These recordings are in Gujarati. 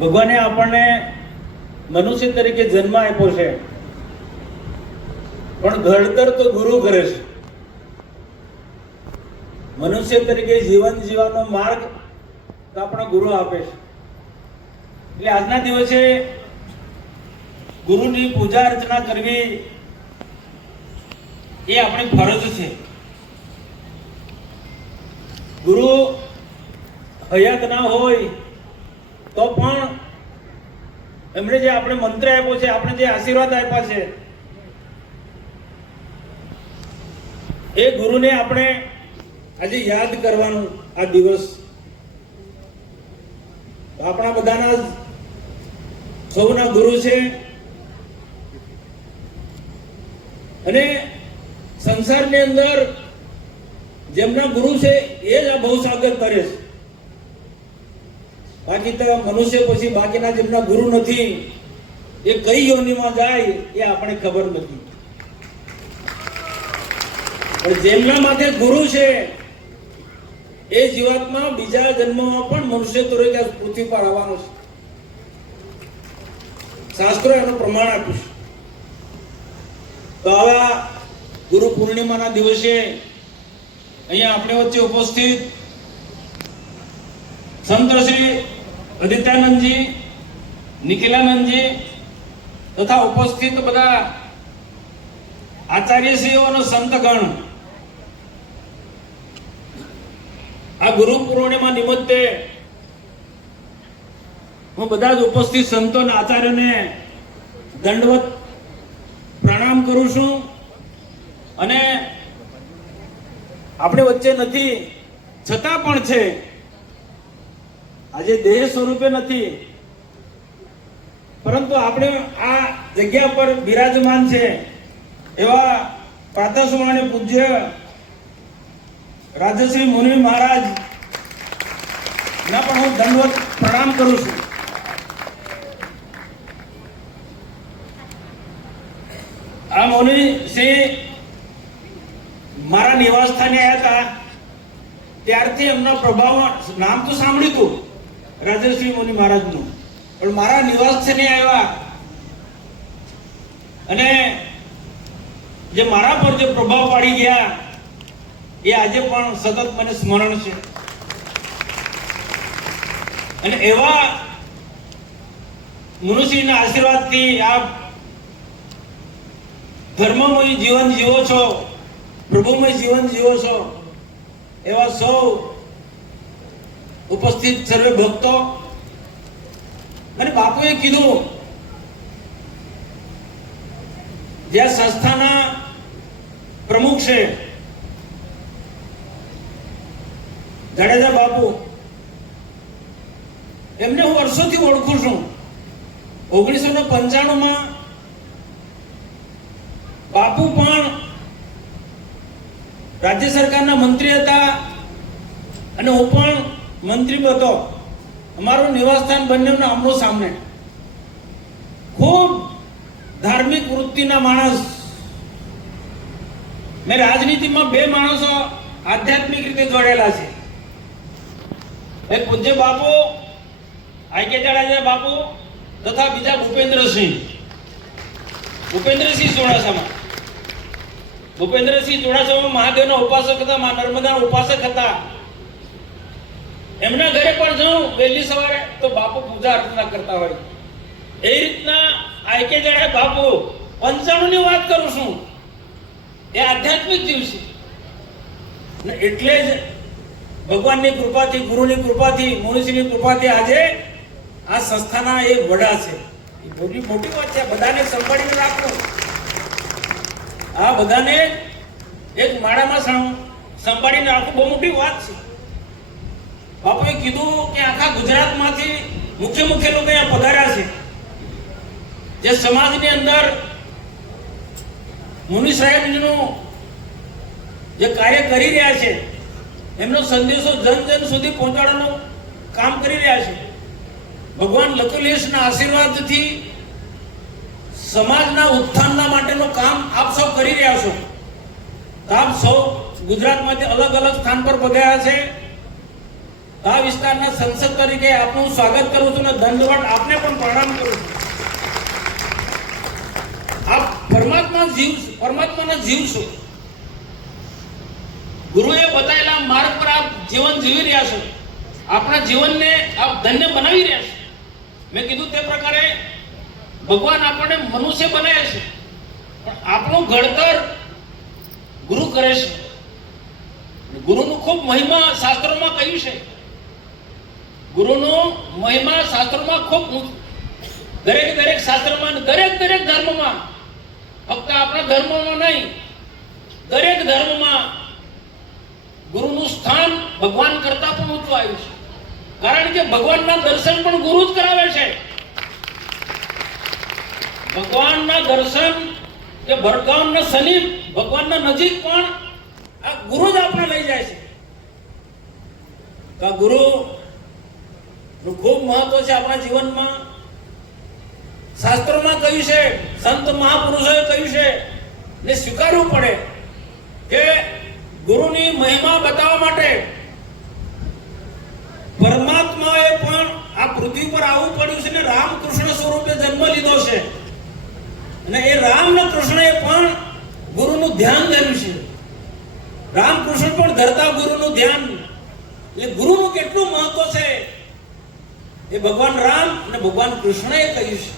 ભગવાને આપણને મનુષ્ય તરીકે જન્મ આપ્યો છે. પણ ઘડતર તો ગુરુ કરે છે. મનુષ્ય તરીકે જીવન જીવવાનો માર્ગ તો આપણા ગુરુ આપે છે. એટલે આજના દિવસે ગુરુની પૂજા અર્ચના કરવી એ આપણી ફરજ છે. ગુરુ હયાત ના હોય તો પણ એમણે જે આપણે મંત્ર આપ્યો છે, આપણે જે આશીર્વાદ આપ્યા છે, એ ગુરુને આપણે આજે યાદ કરવાનું આ દિવસ. આપણા બધાના સૌના ગુરુ છે. અને સંસારની અંદર જેમના ગુરુ છે, એ જ આ ભવસાગર કરે છે. બાકી તો મનુષ્ય પછી બાકીના જેમના ગુરુ નથી, એ કઈ યોનિમાં જાય એ આપણે ખબર નથી. જેમના માથે ગુરુ છે, એ જીવાત્મા બીજા જન્મમાં પણ મનુષ્ય તરીકે પૃથ્વી પર આવવાનો છે. શાસ્ત્રો એનું પ્રમાણ આપ્યું છે. તો આવા ગુરુ પૂર્ણિમાના દિવસે અહીંયા આપણી વચ્ચે ઉપસ્થિત સંત શ્રી અદિત્યાનંદજી, નિખિલાનંદજી તથા ઉપસ્થિત બધા આચાર્યશ્રીઓ અને સંતગણ. આ ગુરુ પૂર્ણિમા નિમિત્તે હું બધા જ ઉપસ્થિત સંતો અને આચાર્યને દંડવત પ્રણામ કરું છું અને આપણે વચ્ચે નથી, છતાં પણ છે આજે દેહ સ્વરૂપે નથી. પરંતુ આપણે આ જગ્યા પર બિરાજમાન છે. એવા પ્રાતસ્મરણે પૂજ્ય રાજશ્રી મુનિ મહારાજ ના પણ હું દંડવત પ્રણામ કરું છું. આ મુનિ સિંહ મારા નિવાસ સ્થાને આવ્યા હતા. ત્યારથી એમના પ્રભાવ નામ તો સાંભળ્યું હતું. રાજશ્રી મુનિ મહારાજનું. પણ મારા નિવાસ સ્થાને આવ્યા અને જે મારા પર જે પ્રભાવ પાડી ગયા, એ આજે પણ સતત મને સ્મરણ છે. અને એવા મનુષ્યના આશીર્વાદથી આપ ધર્મમય જીવન જીવો છો, પ્રભુમય જીવન જીવો છો, એવા સૌ ઉપસ્થિત સર્વે ભક્તો અને બાપુએ કીધું જે સંસ્થાના પ્રમુખ છે, જાડેજા બાપુ, એમને હું વર્ષોથી ઓળખું છું. ઓગણીસો ને પંચાણું માં બાપુ પણ રાજ્ય સરકારના મંત્રી હતા અને હું પણ મંત્રી હતો અમારું નિવાસસ્થાન બંનેનું આમનો સામને. ખૂબ ધાર્મિક વૃત્તિના માણસ. મેં રાજનીતિમાં બે માણસો આધ્યાત્મિક રીતે જોડેલા છે. એક પૂજ્ય બાપુ આઈકે જાડેજા બાપુ તથા બીજા ભૂપેન્દ્રસિંહ. ભૂપેન્દ્રસિંહ ચોડાસામાં. ભૂપેન્દ્રસિંહ ચોડાસામાં મહાદેવના ઉપાસક હતા, મા નર્મદાના ઉપાસક હતા. એમના ઘરે પણ જાઉં, વહેલી સવારે તો બાપુ પૂજા અર્ચના કરતા હોય. એ રીતના આઈ કે જાડે બાપુ પંચાણું ની વાત કરું છું. એ આધ્યાત્મિક જીવ છે. એટલે જ ભગવાનની કૃપાથી, ગુરુની કૃપાથી મુનિષીની કૃપાથી આજે આ સંસ્થાના એ વડા છે. એ મોટી મોટી વાત છે. બધાને સંભાળીને રાખો. આ બધાને એક માળામાં સંભાળીને રાખવું બહુ મોટી વાત છે. બાપુએ કીધું કે આખા ગુજરાતમાંથી મુખ્ય મુખ્ય લોકો અહીંયા પધાર્યા છે. જે સમાજની અંદર મુનિ સાહેબનું જે કાર્ય કરી રહ્યા છે, એમનો સંદેશો જન જન સુધી પહોંચાડવાનું કામ કરી રહ્યા છે. ભગવાન લકુલેશના આશીર્વાદથી સમાજના ઉત્થાનના માટેનું કામ આપ સૌ કરી રહ્યા છો. આપ સૌ ગુજરાતમાંથી અલગ અલગ સ્થાન પર પધાર્યા છે. આ વિસ્તારના સંસદ તરીકે આપનું સ્વાગત કરું છું અને દંડવત આપને પણ પ્રણામ કરું છું. આપ પરમાત્મા જીવ પરમાત્માના જીવ છો. ગુરુએ બતાવેલા માર્ગ પર આપ જીવન જીવી રહ્યા છો. આપણા જીવનને આપ ધન્ય બનાવી રહ્યા છો. મેં કીધું તે પ્રકારે ભગવાન આપણને મનુષ્ય બનાવે છે. પણ આપણું ઘડતર ગુરુ કરે છે. ગુરુનું ખૂબ મહિમા શાસ્ત્રોમાં કહ્યું છે. ગુરુનું મહિમા શાસ્ત્રોમાં ખૂબ દરેક દરેક શાસ્ત્રમાં દરેક દરેક ધર્મમાં. ફક્ત આપણા ધર્મમાં નહીં, દરેક ધર્મમાં ગુરુનું સ્થાન ભગવાન કરતા પણ ઊંચું આવ્યું છે. કારણ કે ભગવાનના દર્શન પણ ગુરુ જ કરાવે છે. ભગવાનના દર્શન કે ભરગામના સલીમ ભગવાનના નજીક પણ આ ગુરુ જ આપણે લઈ જાય છે. ગુરુ ખૂબ મહત્વ છે આપણા જીવનમાં. શાસ્ત્રોમાં કહ્યું છે, સંત મહાપુરુષોએ કહ્યું છે, ને સ્વીકારવું પડે કે ગુરુની મહિમા બતાવવા માટે પરમાત્માએ પણ આ પૃથ્વી પર આવવું પડ્યું છે ને રામકૃષ્ણ સ્વરૂપે જન્મ લીધો છે. અને એ રામ ને કૃષ્ણએ પણ ગુરુનું ધ્યાન ધર્યું છે. રામકૃષ્ણ પણ ધરતા ગુરુનું ધ્યાન. એટલે ગુરુનું કેટલું મહત્વ છે? એ ભગવાન રામ અને ભગવાન કૃષ્ણએ કહ્યું છે.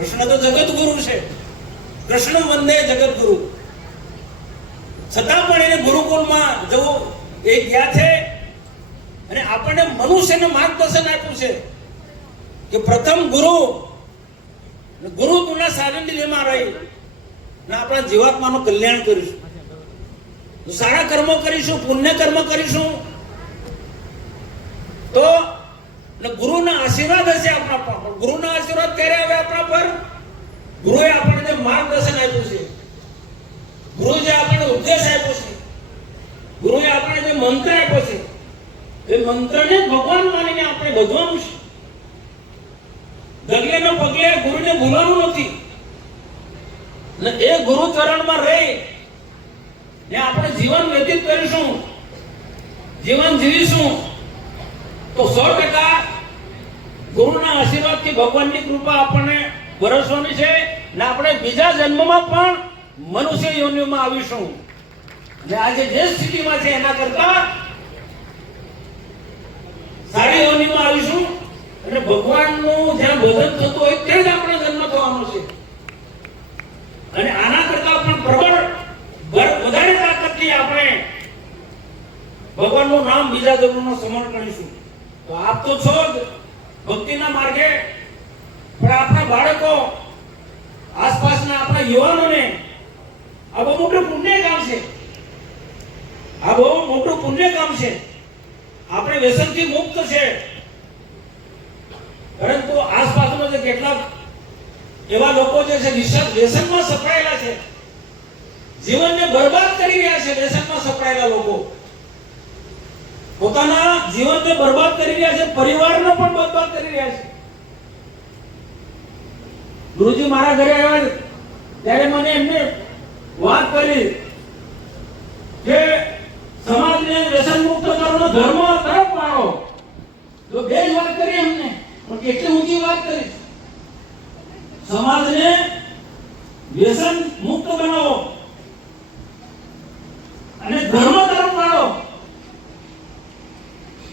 કૃષ્ણ તો જગત ગુરુ છે. કૃષ્ણ વંદે જગત ગુરુ છતાં પણ એને ગુરુકુળમાં જવું એ ગયા છે અને આપણને મનુષ્યને માર્ગદર્શન આપ્યું છે કે પ્રથમ ગુરુ ગુરુ ગુના સારંગીમાં રહી અને આપણા જીવાત્માનું કલ્યાણ કરીશું. સારા કર્મો કરીશું પુણ્ય કર્મ કરીશું. તો અને ગુરુના આશીર્વાદ હશે આપણા પર. ગુરુના આશીર્વાદ ક્યારે આવે આપણા પર? ગુરુએ આપણને માર્ગદર્શન આપ્યું છે. ગુરુ આપણને ઉપદેશ આપ્યો છે. ગુરુએ આપણને જે મંત્ર આપ્યો છે, એ મંત્રને ભગવાન માનીને આપણે ભજવાનું છે. ડગલે ને પગલે ગુરુને ભૂલવાનું નથી. અને એ ગુરુ ચરણમાં રહી, ને આપણે જીવન વ્યતીત કરીશું, જીવન જીવીશું, તો સો ટકા ગુરુના આશીર્વાદથી ભગવાનની કૃપા આપણને વરસવાની છે ને આપણે બીજા જન્મમાં પણ મનુષ્ય યોનિમાં આવીશું. અને આજે જે સ્થિતિમાં છે એના કરતા સારી યોનિમાં આવીશું. એટલે ભગવાનનું જ્યાં ભજન થતું હોય ત્યાં જ આપણો જન્મ થવાનો છે. અને આના કરતા પણ પ્રબળ વધારે તાકાતથી આપણે ભગવાનનું નામ બીજા જન્મનો સમર્પણ કરીશું. તો આપ તો છો જ. ભક્તિના માર્ગે પણ આપણા બાળકો, આસપાસના આપણા યુવાનોને આ બહુ મોટું પુણ્ય કામ છે. આ બહુ મોટું પુણ્ય કામ છે. આપણે વ્યસનથી મુક્ત છે. પરંતુ આસપાસમાં જે કેટલાક એવા લોકો જે છે વ્યસન- વ્યસનમાં સપડાયેલા છે. જીવનને બરબાદ કરી રહ્યા છે વ્યસનમાં સપડાયેલા લોકો. પોતાના જીવનને બરબાદ કરી રહ્યા છે, પરિવારને પણ બરબાદ કરી રહ્યા છે. ગુરુજી મારા ઘરે આવ્યા ત્યારે મને એમને વાત કરી કે સમાજને વ્યસન મુક્ત કરવાનો ધર્મ તરફ વાળો તો બે જ વાત કરી એમને પણ કેટલી ઊંચી વાત કરી સમાજને વ્યસન મુક્ત બનાવો અને ધર્મ તરફ વાળો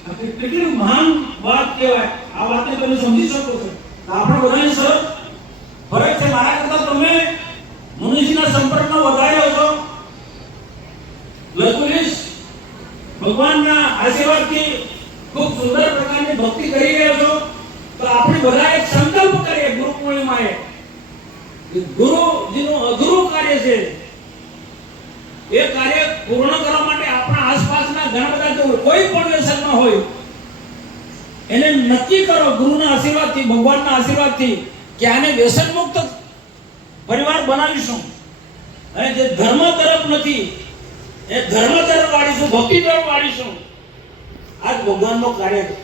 આ કે- કેટલી મહાન વાત કહેવાય આ વાતને તમે સમજી શકો છો. આપણે બધાને સર ફરજ છે મારા કરતા તમે મનુષ્યના સંપર્કમાં વધારે છો લઘુરીશ ભગવાનના આશીર્વાદથી ખૂબ સુંદર પ્રકારની ભક્તિ કરી રહ્યા છો. તો આપણે બધા એક સંકલ્પ કરીએ ગુરુ પૂર્ણિમાએ. ગુરુજીનું અઘરું કાર્ય છે. એ કાર્ય પૂર્ણ કરવા માટે આપણા આસપાસના ઘણા બધા કોઈ પણ વ્યસનમાં હોય. એને નક્કી કરો ગુરુના આશીર્વાદથી, ભગવાનના આશીર્વાદથી કે આને વ્યસન મુક્ત પરિવાર બનાવીશું. અને જે ધર્મ તરફ નથી, એ ધર્મ તરફ વાળીશું, ભક્તિ તરફ વાળીશું. આજ ભગવાનનો કાર્ય છે.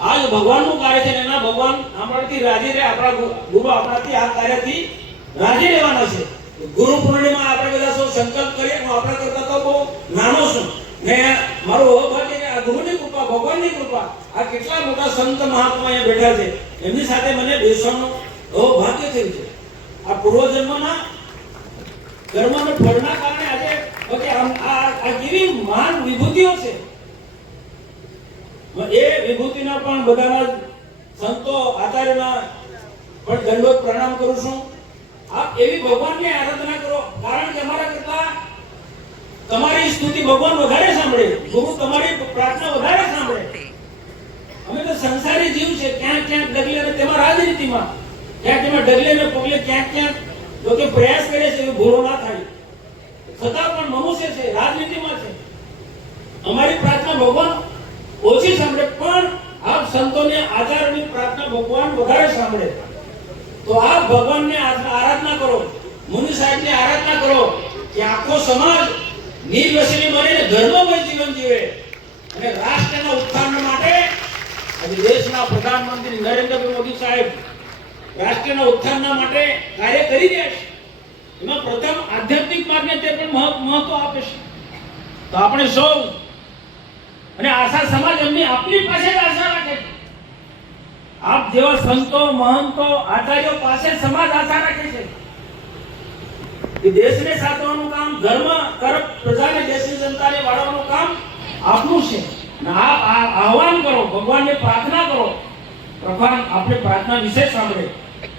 આજ ભગવાનનું કાર્ય છે એના ભગવાન આપણાથી રાજી રહે, આપણા ગુરુ આપણાથી આ કાર્યથી રાજી રહેવાના છે. ગુરુ પૂર્ણિમા આપણે બધા સૌ સંકલ્પ કરીએ, હું આપણા કરતા તો બહુ નાનો છું. ને મારું અભાગ્ય આ ગુરુની ભગવાનની કૃપા. આ કેટલા મોટા સંત મહાત્મા અહીંયા બેઠા છે. એમની સાથે મને બેસવાનું બહુ ભાગ્ય થયું છે. આ પૂર્વજન્મના કર્મનું ફળના કારણે આજે, ઓકે આ કેવી મહાન વિભૂતિઓ છે. એ વિભૂતિના પણ બધાના સંતો આચાર્યના પણ દંડોત પ્રણામ કરું છું. આપ એવી ભગવાનની આરાધના કરો. કારણ કે અમારા કરતા તમારી સ્તુતિ ભગવાન વધારે સાંભળે ગુરુ તમારી પ્રાર્થના વધારે સાંભળે અમે તો સંસારી જીવ છે. ક્યાંક ક્યાંક ડગલે ને તેમાં રાજનીતિમાં. ક્યાંક તેમાં ડગલે ને પગલે ક્યાંક ક્યાંક લોકો પ્રયાસ કરે છે ભૂલો ના થાય. છતાં પણ મનુષ્ય છે, રાજનીતિમાં છે. અમારી પ્રાર્થના ભગવાન ઓછી સાંભળે, પણ આપ સંતોને આચારની પ્રાર્થના ભગવાન વધારે સાંભળે. તો આપ ભગવાનને આરાધના કરો. મુનિ સાહેબની આરાધના કરો કે આખો સમાજ નિર્વ્યસની બનીને ધર્મમય જીવન જીવે. અને રાષ્ટ્રના ઉત્થાન માટે આજે દેશના પ્રધાનમંત્રી નરેન્દ્રભાઈ મોદી સાહેબ રાષ્ટ્રના ઉત્થાન માટે કાર્ય કરી રહ્યા છે. એમાં પ્રથમ આધ્યાત્મિક માર્ગને તે પણ મહત્વ આપે છે. તો આપણે સૌ અને આશા સમાજ એમની આપની પાસે જ આશા રાખે છે. આપ જેવા સંતો, મહંતો, આચાર્યો પાસે સમાજ આશા રાખે છે. કે દેશને સાચવવાનું કામ, ધર્મ તરફ પ્રજાને દેશની જનતાને વાળવાનું કામ આપનું છે. આહવાન કરો, ભગવાનને પ્રાર્થના કરો. ભગવાન આપણે પ્રાર્થના વિશે સાંભળે.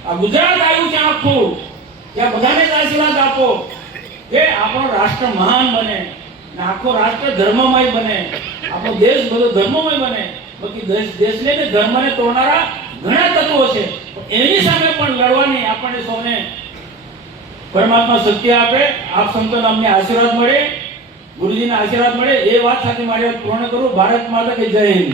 આ ગુજરાત આવ્યું છે આખું. ત્યાં બધાને આશીર્વાદ આપો. કે આપણો રાષ્ટ્ર મહાન બને. ને આખો રાષ્ટ્ર ધર્મમય બને. આપણો દેશ બધો ધર્મમય બને. બાકી દેશ દેશને ને ધર્મને તોડનારા ઘણા તત્વો છે. એની સામે પણ લડવાની આપણને સૌને પરમાત્મા શક્તિ આપે, આપ સંતોને અમને આશીર્વાદ મળે, ગુરુજીના આશીર્વાદ મળે, એ વાત સાથે મારી પૂર્ણ કરું. ભારત માતા કે જય હિન્દ.